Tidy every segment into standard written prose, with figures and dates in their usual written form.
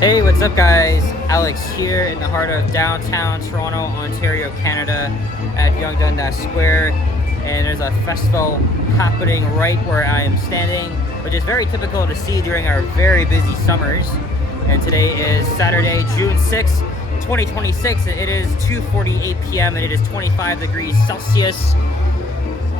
Hey, what's up guys? Alex here in the heart of downtown Toronto, Ontario, Canada at Yonge-Dundas Square. And there's a festival happening right where I am standing, which is very typical to see during our very busy summers. And today is Saturday, June 6th, 2026. It is 2:48 p.m. and it is 25 degrees Celsius.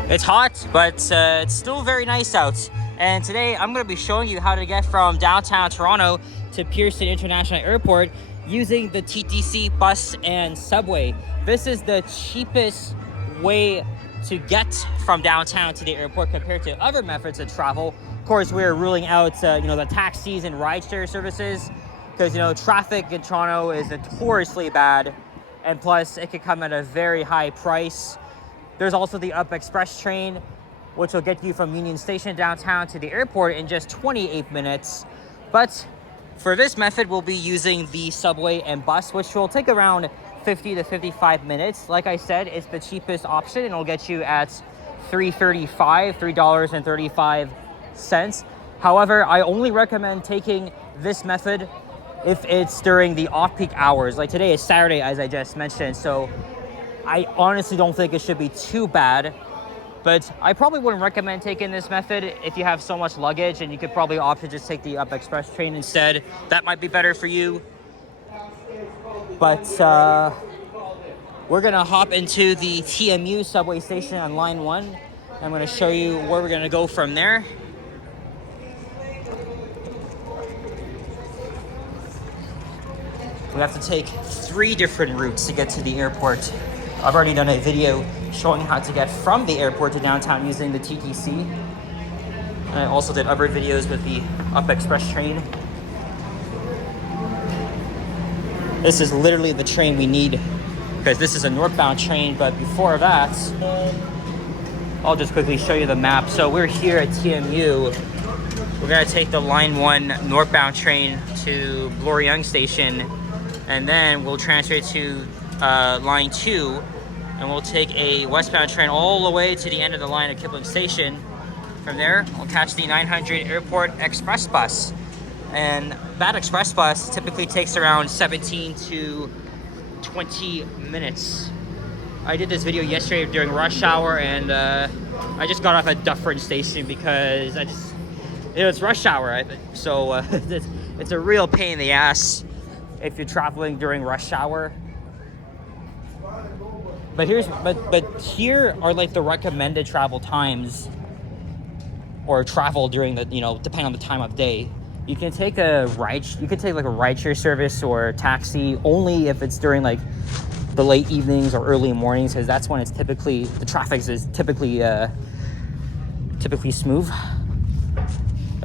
It's hot, but it's still very nice out. And today I'm going to be showing you how to get from downtown Toronto to Pearson International Airport using the TTC bus and subway. This is the cheapest way to get from downtown to the airport compared to other methods of travel. Of course, we're ruling out the taxis and rideshare services because traffic in Toronto is notoriously bad, and plus it could come at a very high price. There's also the Up Express train, which will get you from Union Station downtown to the airport in just 28 minutes. But for this method, we'll be using the subway and bus, which will take around 50 to 55 minutes. Like I said, it's the cheapest option and it'll get you at $3.35. However, I only recommend taking this method if it's during the off-peak hours. Like today is Saturday, as I just mentioned, so I honestly don't think it should be too bad. But I probably wouldn't recommend taking this method if you have so much luggage, and you could probably opt to just take the Up Express train instead. That might be better for you. But we're gonna hop into the TMU subway station on line 1. I'm gonna show you where we're gonna go from there. We have to take 3 different routes to get to the airport. I've already done a video showing how to get from the airport to downtown using the TTC. And I also did other videos with the Up Express train. This is literally the train we need because this is a northbound train, but before that, I'll just quickly show you the map. So we're here at TMU. We're gonna take the line 1 northbound train to Bloor-Yonge station, and then we'll transfer to line 2, and we'll take a westbound train all the way to the end of the line at Kipling Station. From there, we'll catch the 900 Airport Express bus. And that express bus typically takes around 17 to 20 minutes. I did this video yesterday during rush hour, and I just got off at Dufferin Station because it's rush hour. So it's a real pain in the ass if you're traveling during rush hour. But here are like the recommended travel times, or travel during the depending on the time of day. You can take like a rideshare service or taxi only if it's during like the late evenings or early mornings, because that's when it's typically the traffic is typically smooth.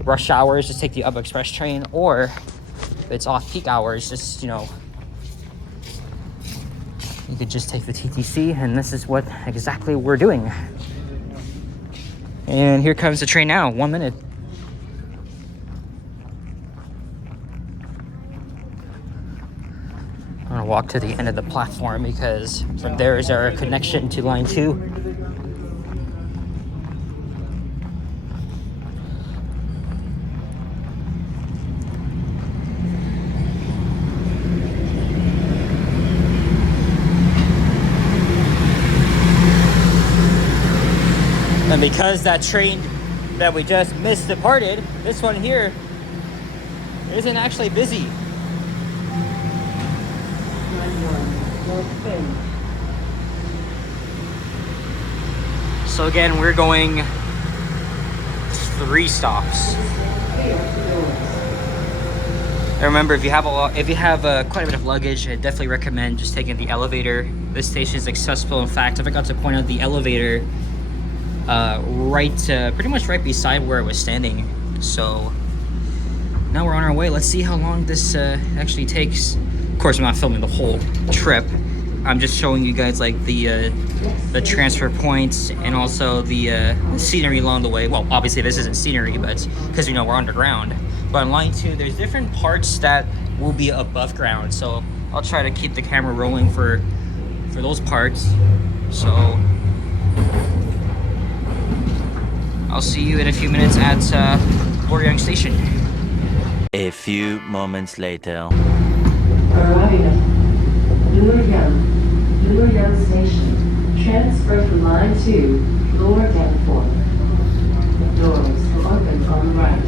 Rush hours, just take the Up Express train, or if it's off peak hours, just you could just take the TTC, and this is what exactly we're doing. And here comes the train now, 1 minute. I'm gonna walk to the end of the platform because from there is our connection to line 2. And because that train that we just missed departed, this one here isn't actually busy. So again, we're going 3 stops. And remember, if you have quite a bit of luggage, I definitely recommend just taking the elevator. This station is accessible. In fact, I forgot to point out the elevator pretty much right beside where I was standing. So now we're on our way. Let's see how long this actually takes. Of course, I'm not filming the whole trip. I'm just showing you guys like the transfer points and also the scenery along the way. Well, obviously this isn't scenery, but because we're underground. But on line 2, there's different parts that will be above ground. So I'll try to keep the camera rolling for those parts. So I'll see you in a few minutes at Bloor-Yonge Station. A few moments later. Arriving at Bloor-Yonge Station. Transfer from line 2, Bloor-Danforth. Doors will open on the right.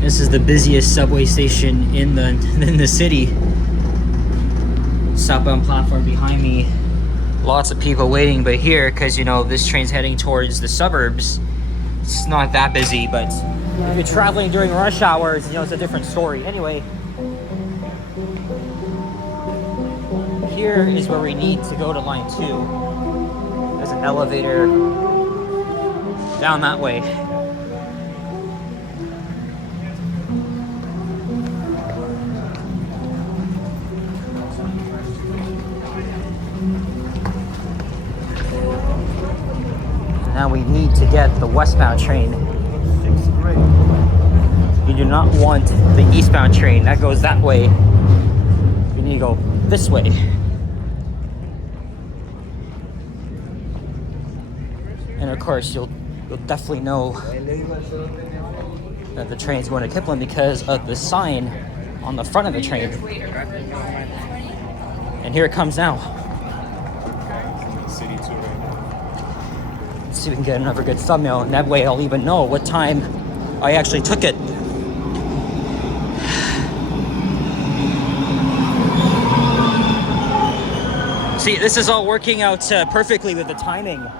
This is the busiest subway station in the city. Southbound platform behind me. Lots of people waiting, but here, because you know this train's heading towards the suburbs, it's not that busy. But if you're traveling during rush hours, you know it's a different story. Anyway, here is where we need to go to line 2. There's an elevator down that way. Now we need to get the westbound train. You do not want the eastbound train. That goes that way. You need to go this way. And of course, you'll definitely know that the train's going to Kipling because of the sign on the front of the train. And here it comes now. Let's see if we can get another good thumbnail, and that way I'll even know what time I actually took it. See, this is all working out perfectly with the timing. I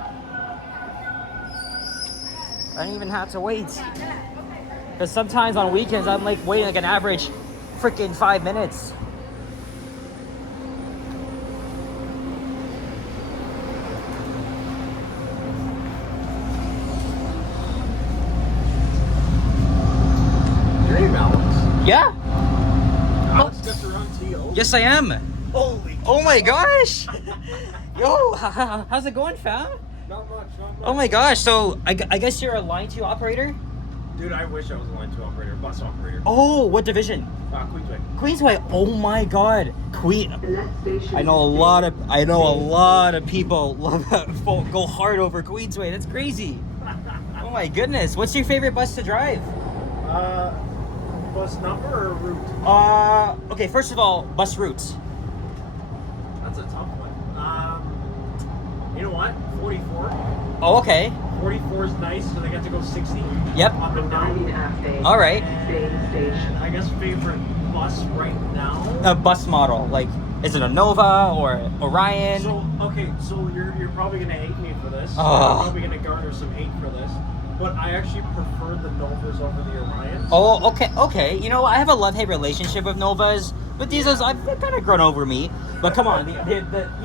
didn't even have to wait. Because sometimes on weekends I'm like waiting like an average freaking 5 minutes. Yeah. Alex gets around TO. Yes, I am. Holy. Oh my gosh. Yo, how's it going, fam? Not much. Oh my gosh. So I guess you're a line 2 operator? Dude, I wish I was a line 2 operator, bus operator. Oh, what division? Queensway. Queensway. Oh my God. I know a lot of people go hard over Queensway. That's crazy. Oh my goodness. What's your favorite bus to drive? Bus number or route? Okay, first of all, bus routes. That's a tough one. You know what? 44. Oh, okay. 44 is nice, so they get to go 60. Yep. Up and down. All right. And I guess favorite bus right now. A bus model, like, is it a Nova or Orion? So you're probably gonna hate me for this. Oh. You're probably gonna garner some hate for this. But I actually prefer the Novas over the Orions. Oh, okay. You know, I have a love-hate relationship with Novas. But diesels, they've kind of grown over me. But come on, you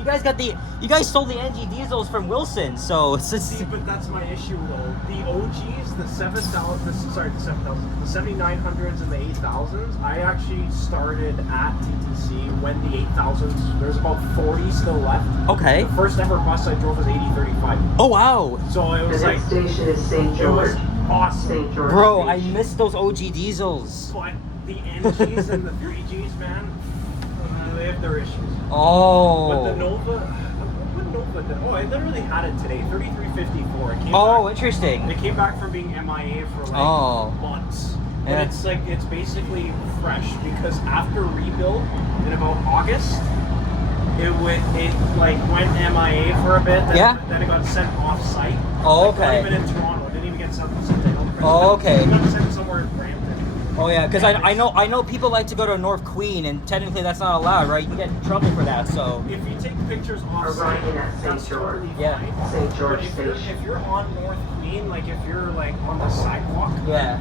guys stole the NG diesels from Wilson, so it's just... See, but that's my issue though. The OGs, the 7900s and the 8000s, I actually started at TTC when the 8000s, there's about 40 still left. Okay. The first ever bus I drove was 8035. Oh wow. So it was The next station is St. George. Awesome. St. George Bro, Station. I miss those OG diesels. But the NGs and the 3Gs, man, they have their issues. Oh. But the Nova, what Nova did? Oh, I literally had it today, 3354. It came back, Interesting. They came back from being MIA for like months. But Yeah. it's basically fresh because after rebuild in about August, it went MIA for a bit. Then it got sent off site. Oh, Like, okay. not even in Toronto. It didn't even get sent to Hillcrest. Oh, okay. It got sent somewhere in Brampton. Oh yeah, because I know people like to go to North Queen, and technically that's not allowed, right? You can get in trouble for that. So If you take pictures off site, Arriving at that's St. George. totally Yeah. fine. St. George But Station. if you're on North Queen, like if you're like on the sidewalk, yeah.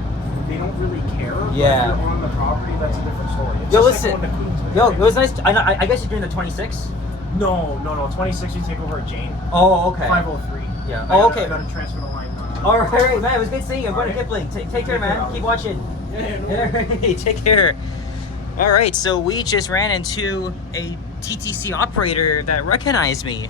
they don't really care. But Yeah. If you're on the property, that's a different story. It's Yo, just listen. like going to Queensway, Yo, right? it was nice. I guess you're doing the 26. No. 26 you take over at Jane. Oh, okay. 503. Yeah. I Oh, gotta- okay. I got to transfer the line. All right, man. It was good seeing you. I'm going to Alright. Kipling. Take care, man. Keep watching. Yeah, no All right, take care. All right, so we just ran into a TTC operator that recognized me.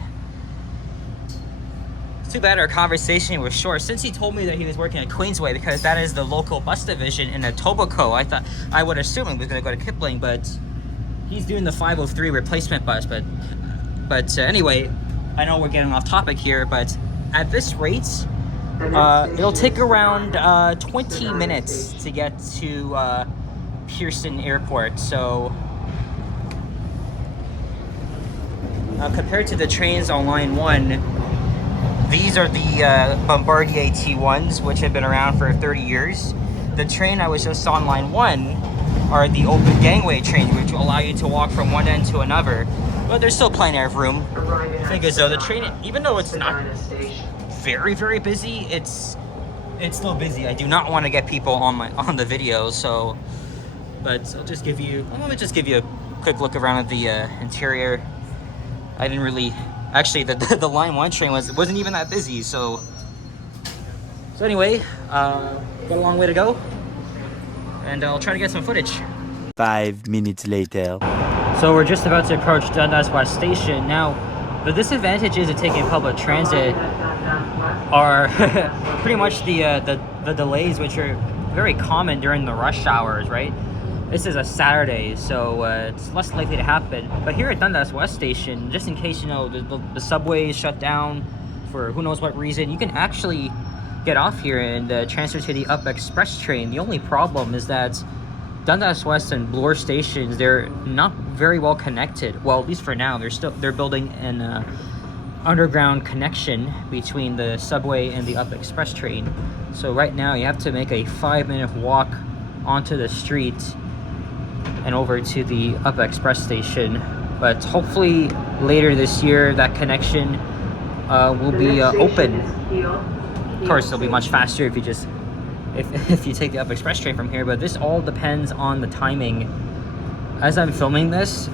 It's too bad our conversation was short. Since he told me that he was working at Queensway, because that is the local bus division in Etobicoke, I would assume he was going to go to Kipling, but he's doing the 503 replacement bus. But anyway, I know we're getting off topic here, but at this rate, it'll take around 20 minutes to get to Pearson Airport. So compared to the trains on line 1, these are the Bombardier T1s, which have been around for 30 years. The train I was just on line 1 are the open gangway trains, which will allow you to walk from one end to another. But there's still plenty of room. The thing is though, the train, even though it's not very, very busy, it's still busy. I do not want to get people on the video, so, but let me just give you a quick look around at the interior. I didn't really, actually the line 1 train wasn't even that busy, so anyway, got a long way to go, and I'll try to get some footage. 5 minutes later. So we're just about to approach Dundas West Station. Now, the disadvantages of taking public transit are pretty much the delays, which are very common during the rush hours, right? This is a Saturday, so it's less likely to happen. But here at Dundas West Station, just in case, you know, the subway is shut down for who knows what reason, you can actually get off here and transfer to the Up Express train. The only problem is that Dundas West and Bloor stations, they're not very well connected. Well, at least for now, they're building an underground connection between the subway and the Up Express train. So right now you have to make a 5-minute walk onto the street and over to the Up Express station. But hopefully later this year that connection will be open. Of course, it'll be much faster if you just if you take the Up Express train from here, but this all depends on the timing. As I'm filming this,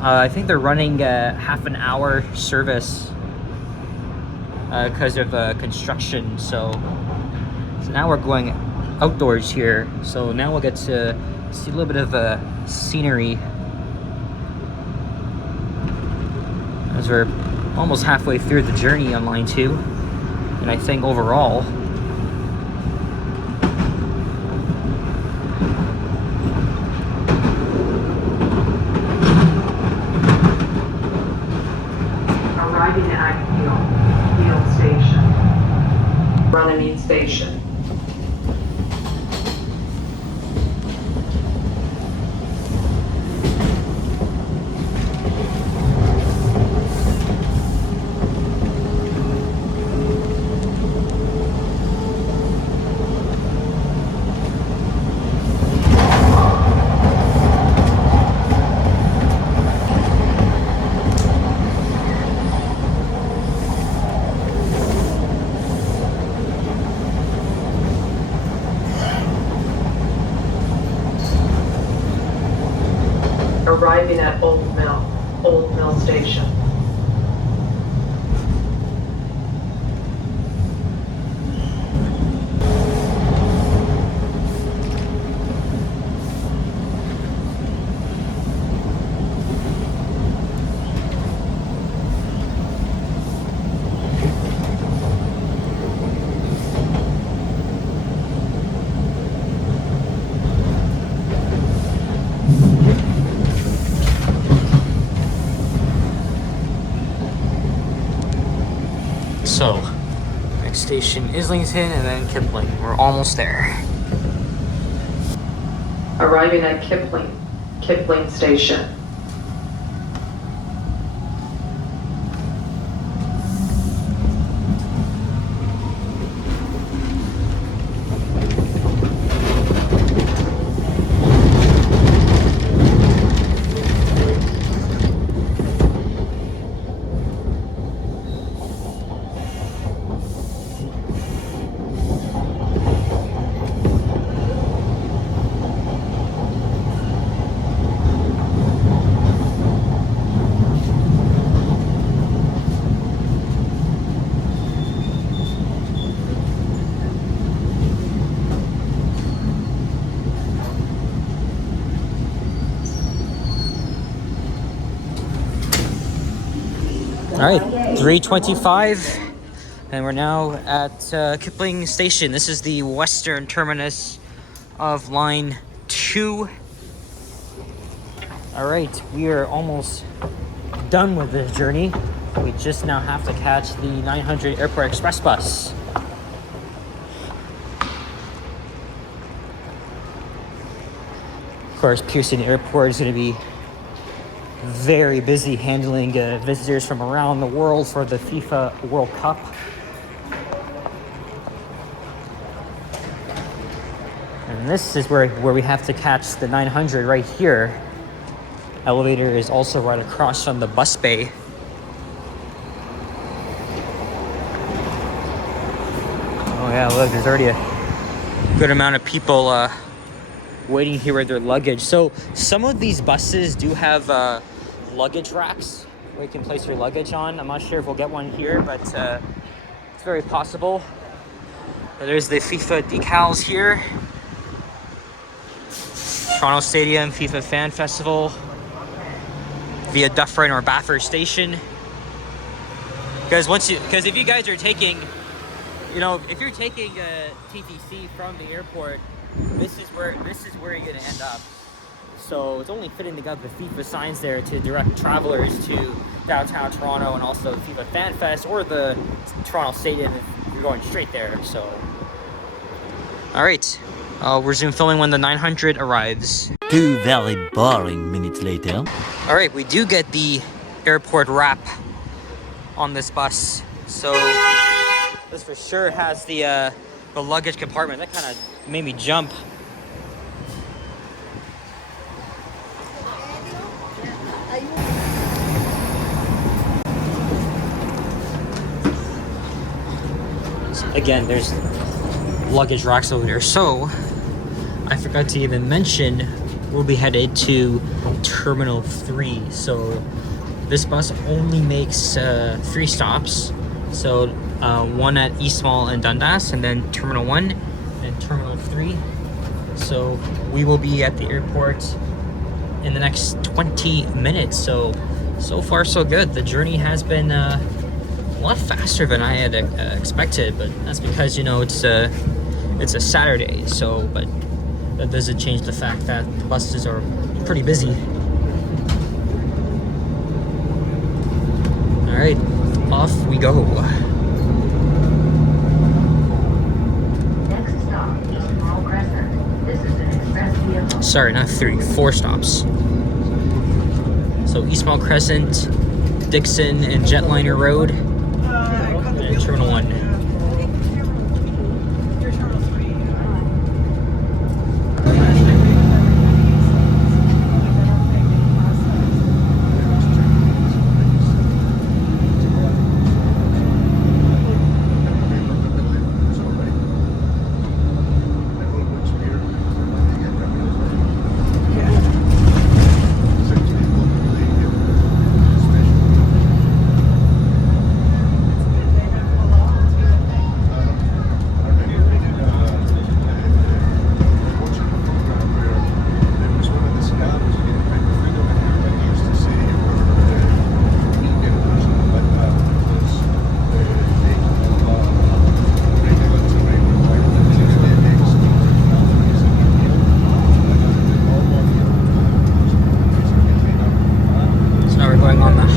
I think they're running a half an hour service because of construction. So now we're going outdoors here. So now we'll get to see a little bit of scenery as we're almost halfway through the journey on line 2. And I think overall, arriving at Field Station. Runnymede Station. Arriving at Old Mill Station. so next station Islington and then Kipling. We're almost there. Arriving at Kipling Station. All right, 3:25, and we're now at Kipling Station. This is the western terminus of line 2. All right, we are almost done with this journey. We just now have to catch the 900 Airport Express bus. course, Pearson Airport is going to be very busy handling visitors from around the world for the FIFA World Cup. And this is where we have to catch the 900 right here. Elevator is also right across from the bus bay. Oh yeah, look, there's already a good amount of people waiting here with their luggage. So some of these buses do have luggage racks where you can place your luggage on. I'm not sure if we'll get one here, but it's very possible. There's the FIFA decals here. Toronto Stadium FIFA Fan Festival via Dufferin or Bathurst Station. Because if you guys are taking, if you're taking a TTC from the airport, this is where you're gonna end up. So it's only fitting to get the FIFA signs there to direct travelers to downtown Toronto and also FIFA Fan Fest or the Toronto Stadium if you're going straight there. So, all right, I'll resume filming when the 900 arrives. 2 very boring minutes later. All right, we do get the airport wrap on this bus. So this for sure has the luggage compartment. That kind of made me jump. Again, there's luggage racks over there. So I forgot to even mention we'll be headed to Terminal 3. So this bus only makes 3 stops. So one at East Mall and Dundas, and then Terminal 1 and Terminal 3. So we will be at the airport in the next 20 minutes. So far so good. The journey has been a lot faster than I had expected, but that's because it's a Saturday. So, but that doesn't change the fact that the buses are pretty busy. All right, off we go. Next stop, East Mall Crescent. This is an express vehicle. Sorry, not 3, 4 stops. So East Mall Crescent, Dixon and Jetliner Road, and Terminal 1.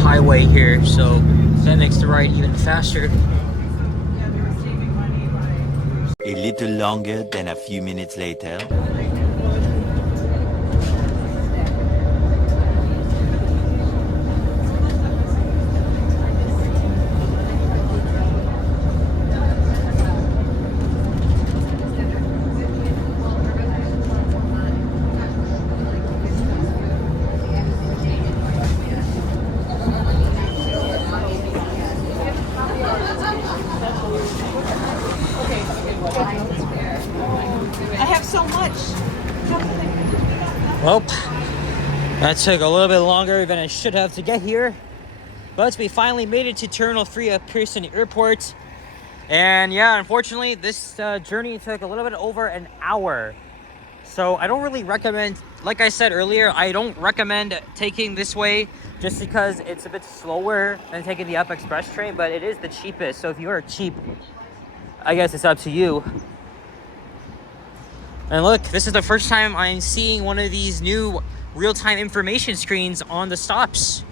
Highway here, so that makes the ride even faster. A little longer than a few minutes later. Well, that took a little bit longer than I should have to get here, but we finally made it to Terminal 3 at Pearson Airport. And yeah, unfortunately, this journey took a little bit over an hour. So I don't really recommend, like I said earlier, I don't recommend taking this way just because it's a bit slower than taking the Up Express train, but it is the cheapest. So if you are cheap, I guess it's up to you. And look, this is the first time I'm seeing one of these new real-time information screens on the stops.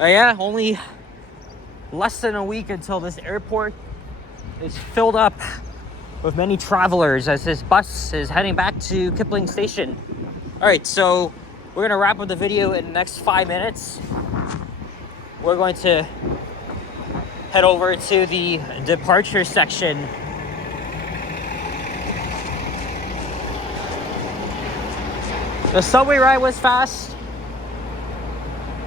Yeah, only less than a week until this airport is filled up with many travelers as this bus is heading back to Kipling Station. All right, so we're gonna wrap up the video in the next 5 minutes. We're going to head over to the departure section. The subway ride was fast,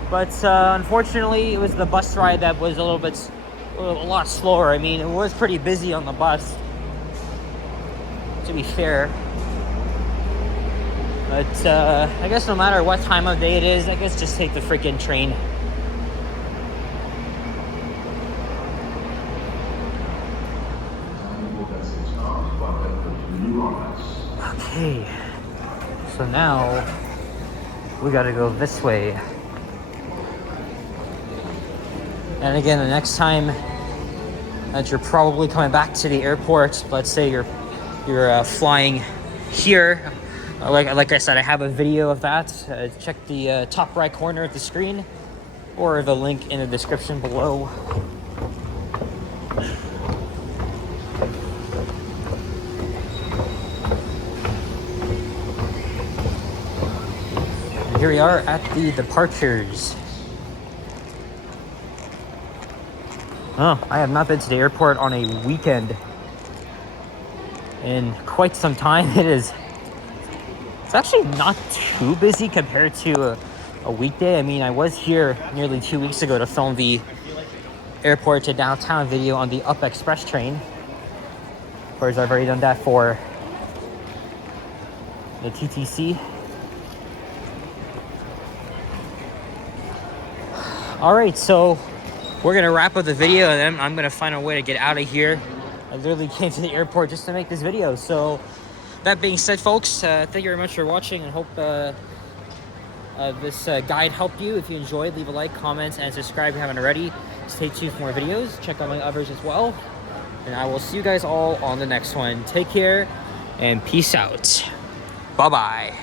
but unfortunately it was the bus ride that was a lot slower. I mean, it was pretty busy on the bus, to be fair. But I guess no matter what time of day it is, I guess just take the freaking train. Okay, so now we gotta go this way. And again, the next time that you're probably coming back to the airport, let's say you're flying here, like I said, I have a video of that. Check the top right corner of the screen or the link in the description below. And here we are at the departures. Oh, I have not been to the airport on a weekend in quite some time. It's actually not too busy compared to a weekday. I mean, I was here nearly 2 weeks ago to film the airport to downtown video on the Up Express train. Of course, I've already done that for the TTC. All right, so we're gonna wrap up the video and then I'm gonna find a way to get out of here. I literally came to the airport just to make this video. So that being said, folks, thank you very much for watching, and hope this guide helped you. If you enjoyed, leave a like, comment, and subscribe if you haven't already. Stay tuned for more videos. Check out my others as well. And I will see you guys all on the next one. Take care and peace out. Bye-bye.